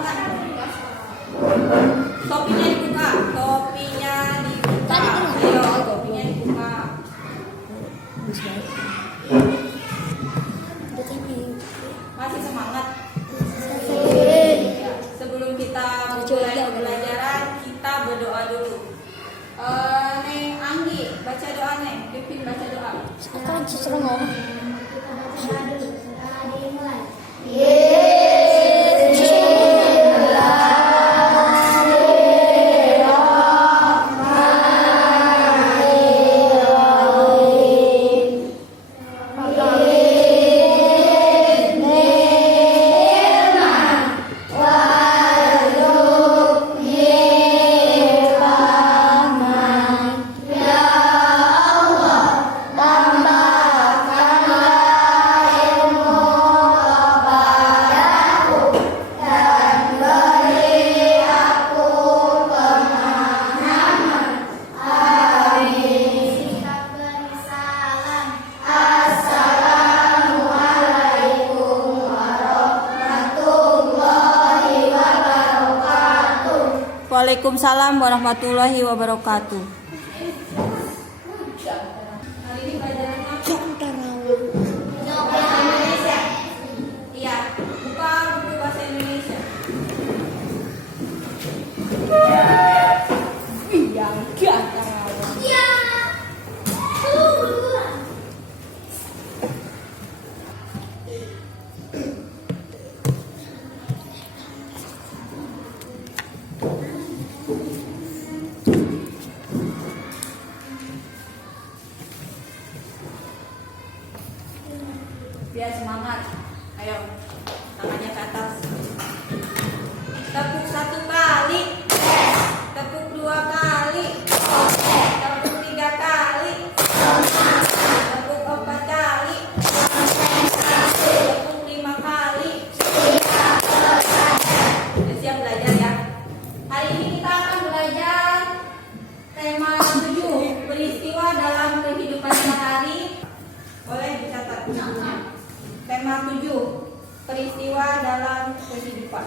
semangat. Topinya dibuka, topinya dibuka. Ayo, topinya dibuka. Masih semangat? Ya, sebelum kita mulai pembelajaran, kita berdoa dulu. Neng Anggi, baca doa Neng. Pipin baca doa. Sekarang justru ngomong. Waalaikumsalam warahmatullahi wabarakatuh. Hari ini pelajarannya bahasa Indonesia. Iya, buka buku bahasa Indonesia. Yang antarawan. Iya. Biar semangat. Ayo, tangannya ke atas. Tepuk 1 kali. Tepuk 2 kali. Tepuk 3 kali. Tepuk 4 kali. Tepuk 5 kali. Sudah siap belajar ya? Hari ini kita akan belajar tema 7, peristiwa dalam kehidupan sehari. Boleh dicatat bukunya. Tema 7, peristiwa dalam kehidupan.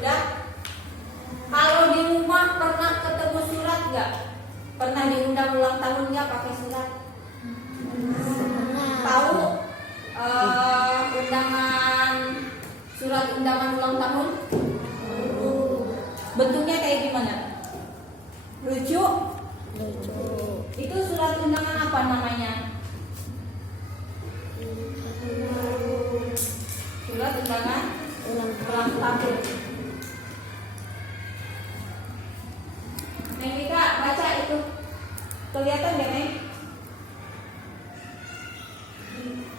Udah? Kalau di rumah pernah ketemu surat nggak? Pernah diundang ulang tahun nggak pakai surat? Tahu undangan, surat undangan ulang tahun? Bentuknya kayak gimana? Lucu? Itu surat undangan apa namanya? Surat undangan ulang tahun. Neng Mika, baca itu. Kelihatan gak, Neng?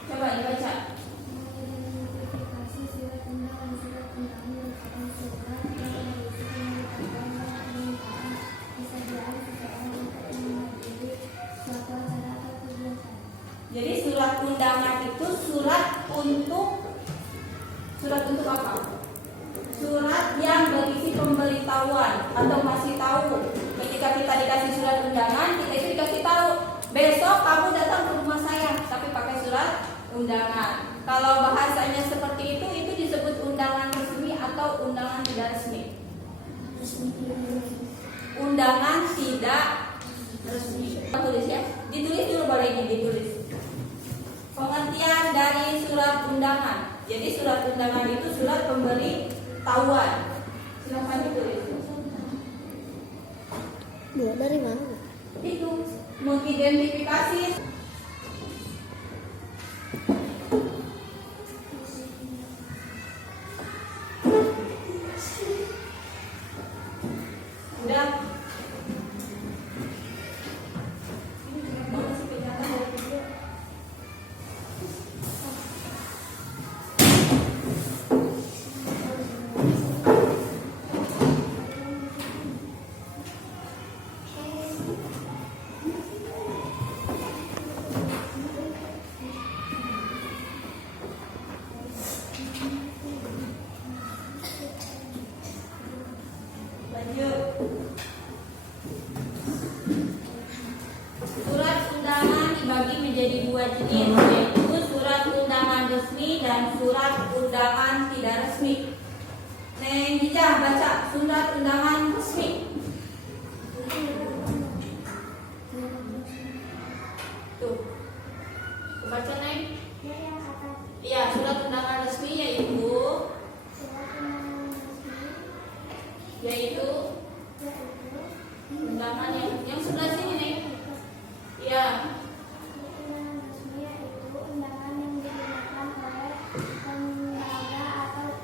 Coba dibaca. Jadi surat undangan itu surat untuk apa? Surat yang berisi pemberitahuan atau masih tahu. Ketika kita dikasih surat undangan, kita itu dikasih tahu, besok kamu datang ke rumah saya, tapi pakai surat undangan. Kalau bahasanya seperti itu disebut undangan resmi atau undangan tidak resmi. Undangan tidak resmi. Tulis ya, ditulis dulu boleh ini ditulis. Pengertian dari surat undangan. Jadi surat undangan itu surat pemberitahuan. Silakan ditulis. Dari mana? Itu mengidentifikasi. Udah. menjadi dua jenis, yaitu surat undangan resmi dan surat undangan tidak resmi. Neng Hijah baca surat undangan resmi. Tuh, baca Neng. Iya, surat undangan resmi yaitu undangan yang sebelah sini Neng. Iya. Undangan yang digunakan oleh lembaga atau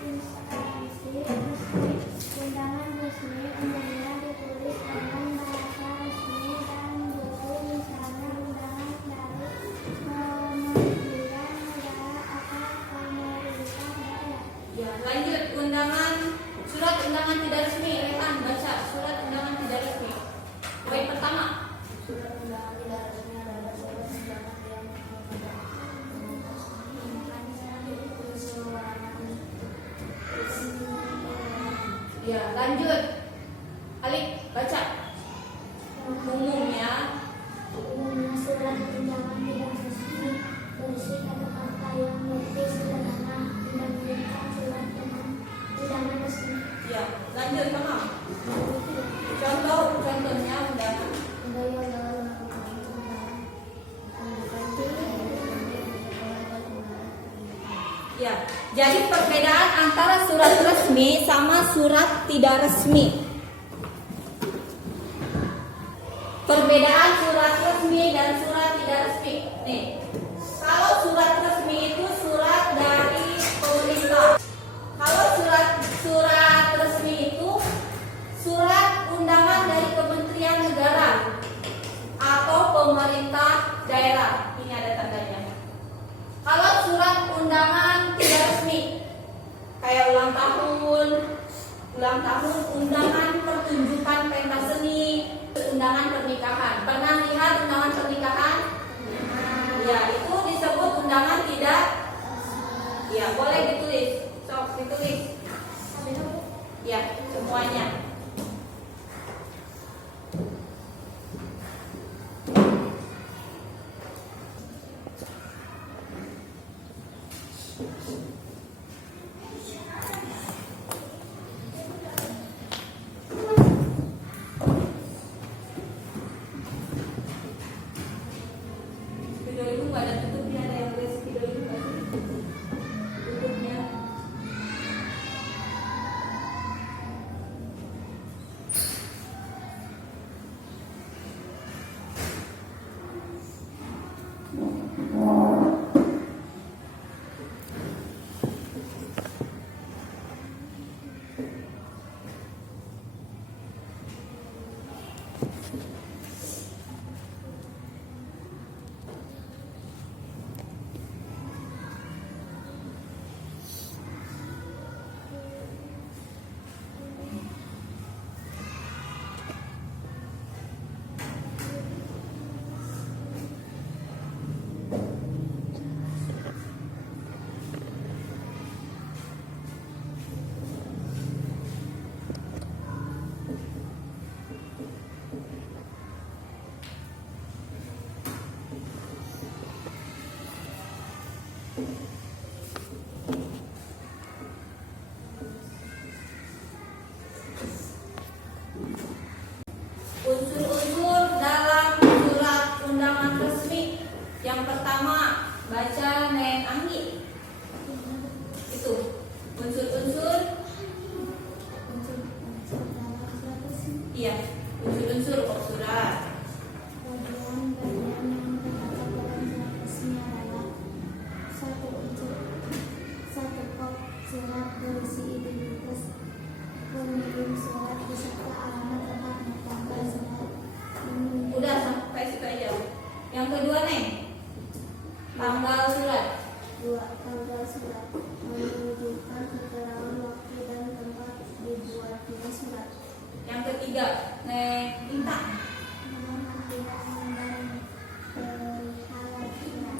instansi resmi. Undangan resmi umumnya ditulis dengan bahasa resmi dan buku, misalnya undangan dari Kementerian Negara atau pemerintah daerah. Ya, lanjut surat undangan tidak resmi. Rekan baca surat undangan tidak resmi. Baik pertama. Surat undangan tidak resmi adalah surat undangan yang Ya, lanjut. Alik baca. Umumnya surat undangan tidak resmi berisi kata-kata yang lebih sederhana dibandingkan surat undangan resmi. ya, lanjut sama. Contohnya undangan. Ya, jadi perbedaan antara surat resmi sama surat tidak resmi. Perbedaan surat resmi dan surat tidak resmi. Nih, kalau surat resmi itu surat dari pemerintah. Kalau surat resmi itu surat undangan dari Kementerian Negara atau pemerintah daerah. Ini ada tandanya. Kalau surat undangan tidak resmi, kayak ulang tahun, undangan pertunjukan pentas seni, undangan pernikahan. Pernah lihat undangan pernikahan? Ya, itu disebut undangan tidak. Ya, boleh ditulis. Sok ditulis. Ya, semuanya. Video itu nggak ada tutupnya, ada yang tulis video itu nggak ada tutupnya. Unsur-unsur dalam surat undangan resmi. Yang pertama, baca Neng Anggi. Itu unsur-unsur. Iya, unsur-unsur surat. Bagian-bagian yang terdapat dalam surat resmi adalah satu kop surat berisi identitas pengirim surat beserta alamat tempat tanggal surat. Udah sampai situ aja. Yang kedua Neng, tanggal surat. Tanggal surat menunjukkan keterangan waktu dan tempat dibuatnya surat. Yang ketiga Neng Bintang. Nomor dan alat surat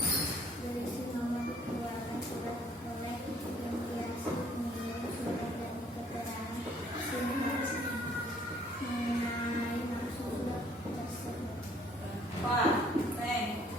berisi nomor keluaran surat oleh imigrasi pengirim surat dan keterangan singkat mengenai maksud surat tersebut. Wah, Neng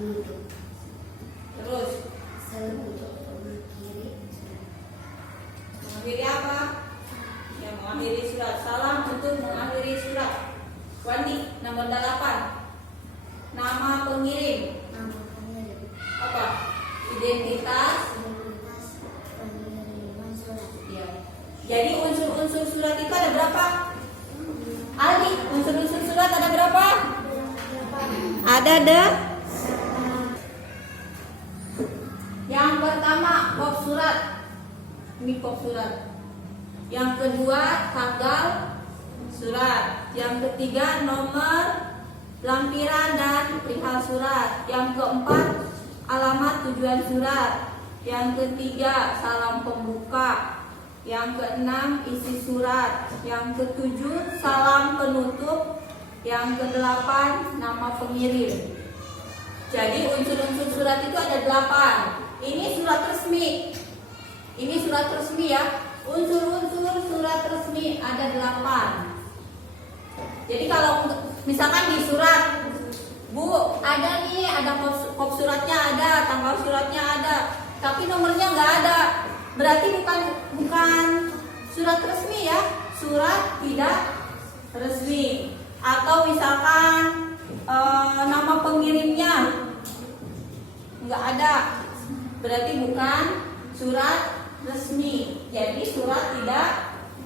Terus mengakhiri apa? Ya, mengakhiri surat. Salam untuk mengakhiri surat. Wandi, nomor 8. Nama pengirim. Apa? Identitas. Ya. Jadi unsur-unsur surat itu ada berapa? Aldi, unsur-unsur surat ada berapa? Ada deh. Yang pertama kop surat. Ini kop surat. Yang kedua tanggal surat. Yang ketiga nomor lampiran dan perihal surat. Yang keempat alamat tujuan surat. Yang ketiga salam pembuka. Yang keenam isi surat. Yang ketujuh salam penutup. Yang kedelapan nama pengirim. Jadi unsur-unsur surat itu ada 8. Ini surat resmi. Ini surat resmi ya. Unsur-unsur surat resmi ada 8. Jadi kalau misalkan di surat, Bu, ada nih, ada kop suratnya ada, tanggal suratnya ada, tapi nomornya nggak ada. Berarti bukan surat resmi ya, surat tidak resmi. Atau misalkan nama pengirimnya nggak ada, berarti bukan surat resmi. Jadi surat tidak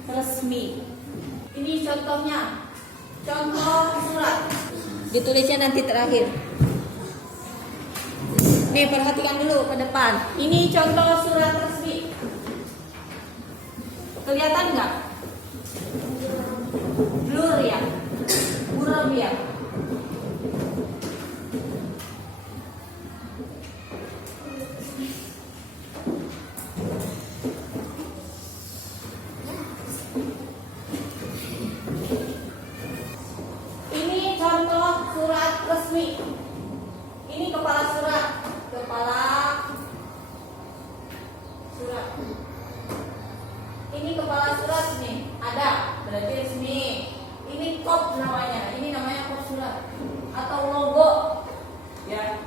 resmi. Ini contohnya. Contoh surat. Ditulisnya nanti terakhir. Nih, perhatikan dulu ke depan. Ini contoh surat resmi. Kelihatan nggak? Blur ya? Buram ya? Ini contoh surat resmi. Ini kepala surat. Kepala surat. Ini kepala surat nih. Ada, berarti resmi. Ini kop namanya. Ini namanya kop surat atau logo. Ya.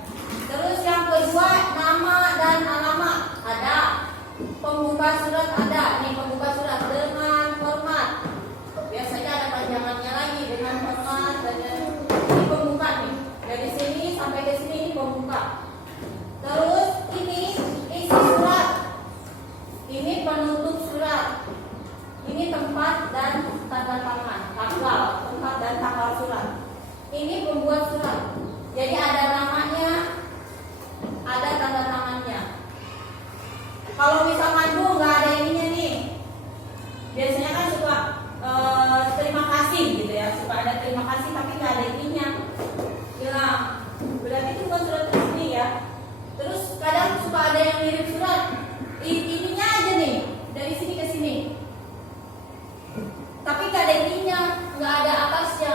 Terus yang kedua nama dan alamat ada. Pembuka surat ada. Nih pembuka surat dengan format. Biasanya ada panjangannya lagi dengan format dan ini pembuka nih. Dari sini sampai ke sini ini pembuka. Terus ini isi surat. Ini penutup surat. Ini tempat dan tanda tangan, tanggal, tempat dan tanggal surat. Ini pembuat surat. Jadi ada namanya, ada tanda tangannya. Kalau misalkan Bu nggak ada ininya nih, biasanya kan suka terima kasih gitu ya, suka ada terima kasih tapi nggak ada ininya. Hilang. Berarti itu bukan surat resmi ya. Terus kadang suka ada yang mirip surat, ininya aja nih, dari sini ke sini. Tapi nggak ada ininya, nggak ada atasnya.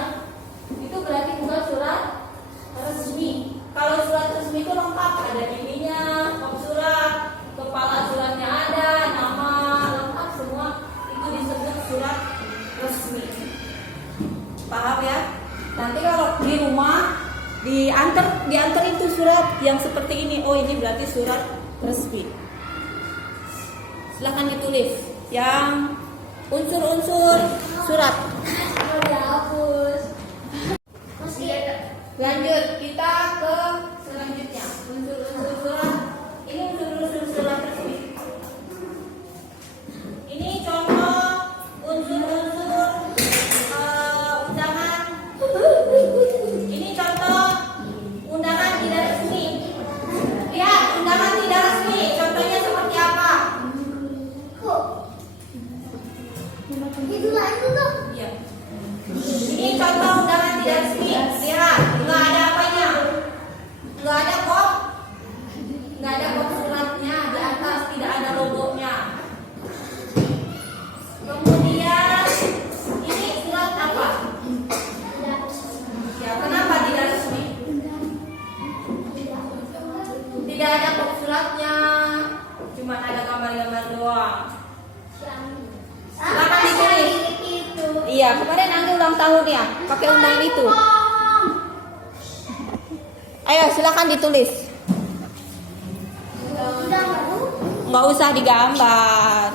Itu berarti bukan surat resmi. Kalau surat resmi itu lengkap, ada ininya, kop surat, kepala suratnya ada, nama lengkap semua. Itu disebut surat resmi. Paham ya? Nanti kalau di rumah diantar itu surat yang seperti ini. Oh, ini berarti surat resmi. Silahkan ditulis yang unsur-unsur surat. Lanjut kita ke selanjutnya. Unsur-unsur surat. Ini unsur-unsur surat resmi. Ini contoh unsur-unsur undangan. Ini contoh undangan tidak resmi. Lihat undangan tidak resmi. Contohnya seperti apa? Iya. Ini contoh undangan tidak resmi. Lihat, nggak ada apanya, nggak ada kop suratnya di atas, tidak ada logonya. Kemudian ini surat apa? Ya, kenapa tidak resmi? Tidak ada kop suratnya, cuma ada gambar-gambar doang. Silakan ditulis. Iya, kemarin Anggi ulang tahun ya, pakai undang itu. Ayo silakan ditulis. Nggak usah digambar.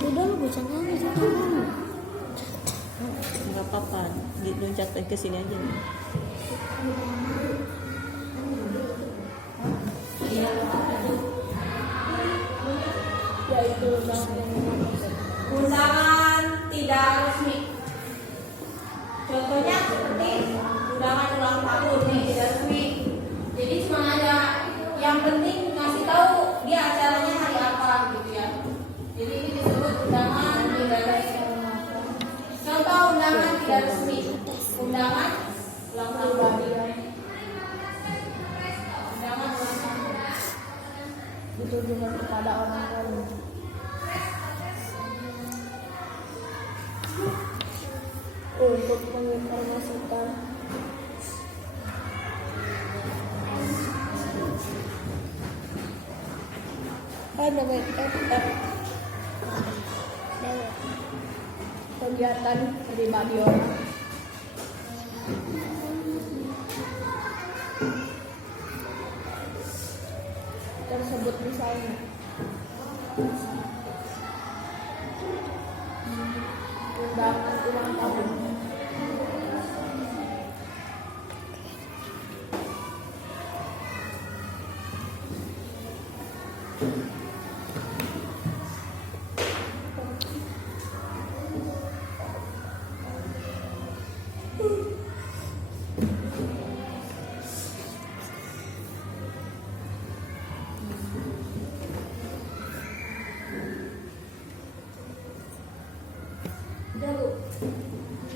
Udah lu jangan. Nggak apa-apa, diloncat ke sini aja. Undangan tidak resmi. Contohnya seperti undangan ulang tahun nih tidak resmi. Jadi cuma ada yang penting ngasih tahu dia acaranya hari apa gitu ya. Jadi ini disebut undangan tidak resmi. Contoh undangan tidak resmi. Undangan ulang tahun. Undangan ulang tahun. Ditujukan kepada orang lain. Untuk menginformasikan ada baik kegiatan pribadi orang tersebut misalnya undangan ulang tahun.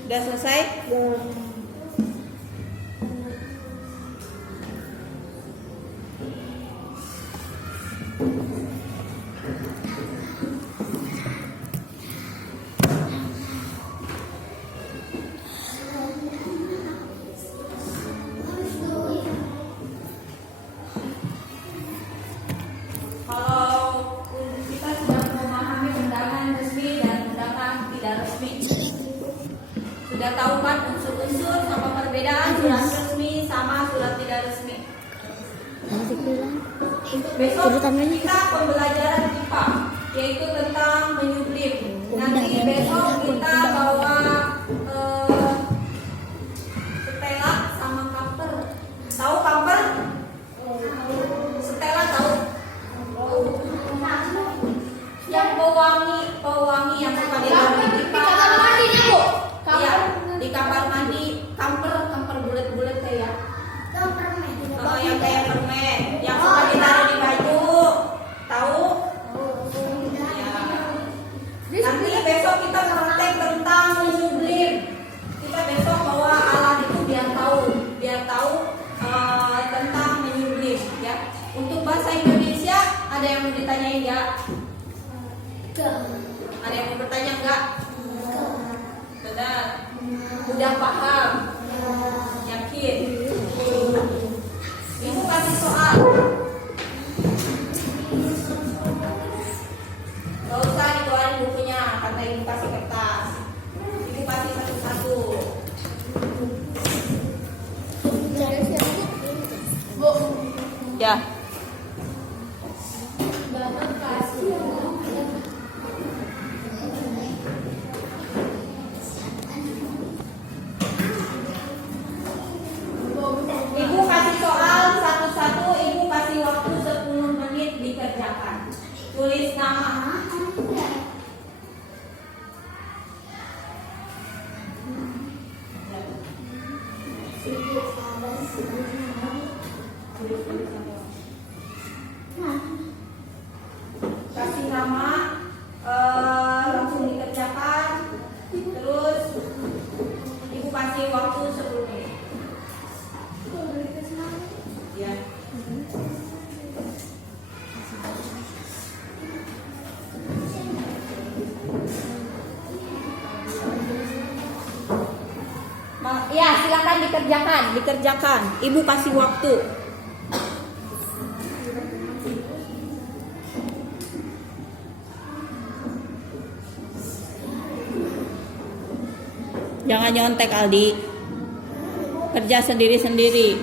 Udah selesai? Kalau kita sudah memahami undangan resmi dan undangan tidak resmi, sudah tahu kan unsur-unsur sama perbedaan surat resmi sama surat tidak resmi. Besok kita pembelajaran IPA yaitu tentang menyublim. Nanti besok kita bawa setela sama kamper. Tahu kamper? Setela tahu? Yang pewangi yang suka ditaruh di kamar mandi nih Bu. Iya, di kamar mandi, kamper bulat-bulat kayak. Yang kayak permen, yang suka ditaruh di baju. Tahu? Ya. Nanti besok kita praktek tentang menyublim. Kita besok bawa alat itu biar tahu tentang menyublim ya. Untuk bahasa Indonesia ada yang mau ditanyain enggak? Ada yang mau bertanya enggak? Benar. Udah paham? Yakin? Ibu kasih soal. Gak usah dikeluarin bukunya, karena ibu kasih kertas. Ibu kasih satu-satu. Bu. Ya. Ibu kasih soal satu-satu, ibu kasih waktu 10 menit dikerjakan. Tulis nama. Kasih nama, langsung dikerjakan. Terus ibu kasih waktu 10 menit. Ya. Ya, silakan dikerjakan. Ibu kasih waktu. Jangan nyontek Aldi. kerja sendiri-sendiri.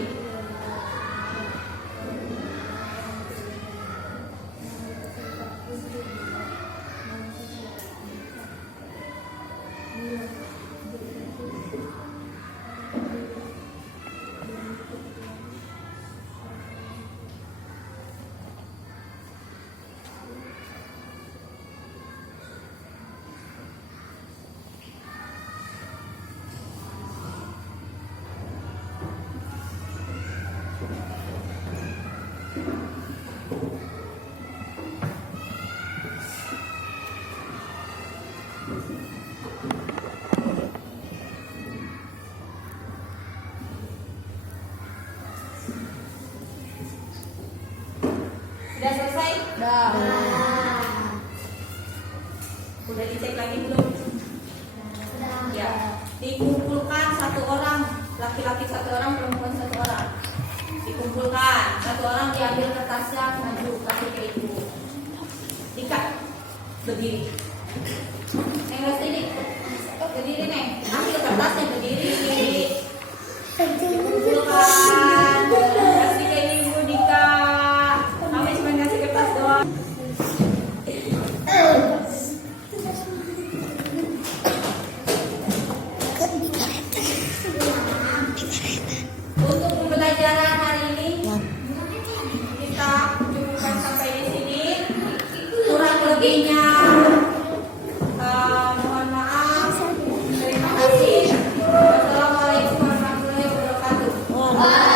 Sudah selesai? Dah. Udah dicek lagi belum? Ya, dikumpulkan satu orang, laki-laki satu orang, perempuan satu orang. Dikumpulkan, satu orang diambil kertasnya, maju kasih ke ibu. Dikat, berdiri. Neng Rosidi, berdiri Neng. Ambil kertasnya berdiri. Dikumpulkan, kasih ke ibu Dika. Kami cuma kasih kertas doang. Untuk pembelajaran hari ini kita cukupkan sampai di sini. Kurang lebihnya mohon maaf. Terima kasih. Wassalamualaikum warahmatullahi wabarakatuh.